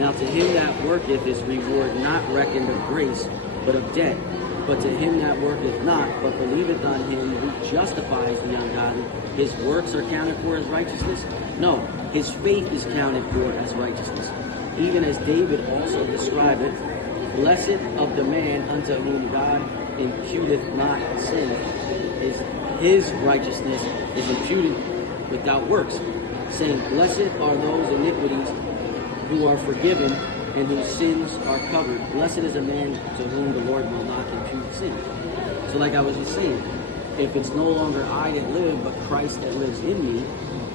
Now to him that worketh is reward not reckoned of grace, but of debt. But to him that worketh not, but believeth on him who justifies the ungodly, his works are counted for as righteousness? No, his faith is counted for as righteousness. Even as David also describeth, blessed of the man unto whom God imputeth not sin, is his righteousness is imputed without works, saying, blessed are those iniquities who are forgiven and whose sins are covered. Blessed is a man to whom the Lord will not impute sin. So like I was just saying, if it's no longer I that live, but Christ that lives in me,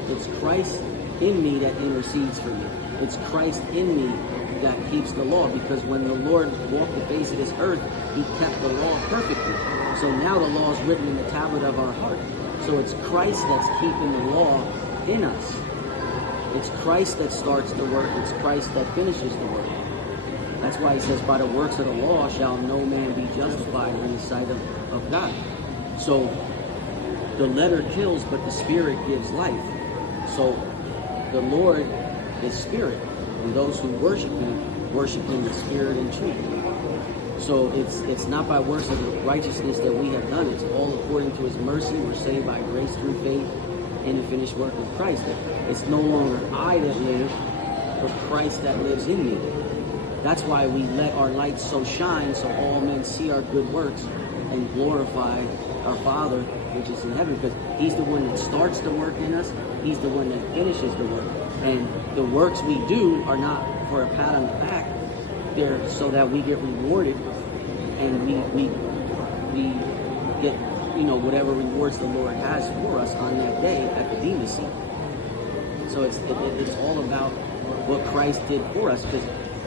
it's Christ in me that intercedes for me. It's Christ in me that keeps the law, because when the Lord walked the face of this earth, he kept the law perfectly. So now the law is written in the tablet of our heart. So it's Christ that's keeping the law in us. It's Christ that starts the work. It's Christ that finishes the work. That's why he says, by the works of the law shall no man be justified in the sight of God. So the letter kills, but the spirit gives life. So the Lord is spirit, and those who worship him in spirit and truth. So it's not by works of the righteousness that we have done. It's all according to his mercy. We're saved by grace through faith in the finished work of Christ. It's no longer I that live, but Christ that lives in me. That's why we let our light so shine, so all men see our good works and glorify our Father which is in heaven, because he's the one that starts the work in us. He's the one that finishes the work. And the works we do are not for a pat on the back. They're so that we get rewarded, and we get, whatever rewards the Lord has for us on that day at the Bema seat. So it's all about what Christ did for us, because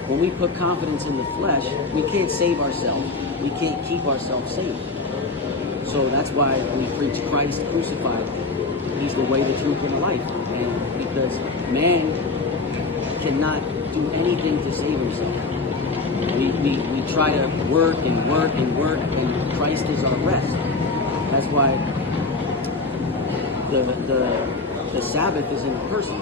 when we put confidence in the flesh, we can't save ourselves. We can't keep ourselves saved. So that's why we preach Christ crucified. He's the way, the truth, and the life. And because man cannot do anything to save himself. We try to work, and Christ is our rest. That's why the Sabbath is in a person.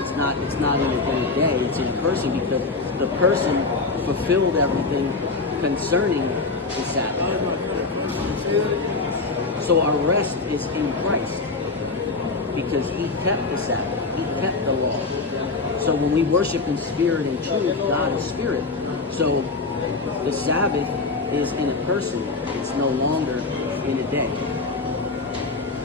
It's not in a day. It's in a person, because the person fulfilled everything concerning the Sabbath. So our rest is in Christ, because he kept the Sabbath. He kept the law. So when we worship in spirit and truth, God is spirit. So the Sabbath is in a person. It's no longer in a day.